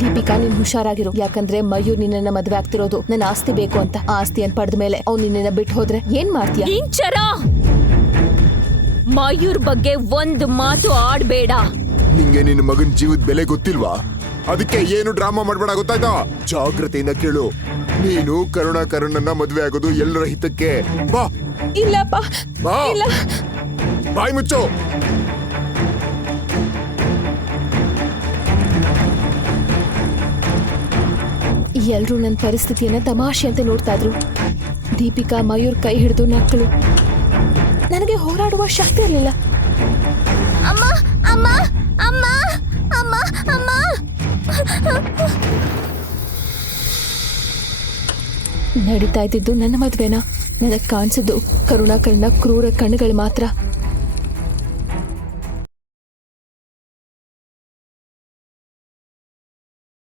ದೀಪಿಕಾ ನೀನ್ ಹುಷಾರಾಗಿರು, ಯಾಕಂದ್ರೆ ಮಯೂರ್ ನಿನ್ನ ಮದ್ವೆ ಆಗ್ತಿರೋದು ನನ್ನ ಆಸ್ತಿ ಬೇಕು ಅಂತ. ಆಸ್ತಿ ಅನ್ ಪಡೆದ ಮೇಲೆ ಅವ್ನು ನಿನ್ನ ಬಿಟ್ಟು ಹೋದ್ರೆ ಏನ್ ಮಾಡ್ತೀಯ? ಇಂಚರ ಮಯೂರ್ ಬಗ್ಗೆ ಒಂದು ಮಾತು ಆಡ್ಬೇಡ. ನಿಂಗೆ ನಿನ್ನ ಮಗನ್ ಜೀವದ ಬೆಲೆ ಗೊತ್ತಿಲ್ವಾ? ಅದಕ್ಕೆ ಏನು ಡ್ರಾಮಾ ಮಾಡ್ಬೇಡ, ಗೊತ್ತಾಯ್ತಾ? ಜಾಗ್ರತೆಯಿಂದ ಕೇಳು. ನೀನು ಕರುಣಾಕರಣ್ಣನ ಮದ್ವೆ ಆಗೋದು ಎಲ್ಲರ ಹಿತಕ್ಕೆ. ಬಾ. ಇಲ್ಲಪ್ಪ, ಬಾ. ಇಲ್ಲ. ಬಾಯ್ ಮುಚ್ಚು. ಎಲ್ರೂ ನನ್ನ ಪರಿಸ್ಥಿತಿಯನ್ನ ತಮಾಷೆ ಅಂತ ನೋಡ್ತಾ ಇದ್ರು. ದೀಪಿಕಾ ಮಯೂರ್ ಕೈ ಹಿಡಿದು ನಕ್ಕಳು. ನನಗೆ ಹೋರಾಡುವ ಶಕ್ತಿ ಇರಲಿಲ್ಲ. ಅಮ್ಮ ಅಮ್ಮ ಅಮ್ಮ ಅಮ್ಮ ಅಮ್ಮ. ನಡೀತಾ ಇದ್ದಿದ್ದು ನನ್ನ ಮದ್ವೆನ. ನನಗೆ ಕಾಣಿಸಿದ್ದು ಕರುಣಾಕರಣ ಕ್ರೂರ ಕಣ್ಣುಗಳು ಮಾತ್ರ.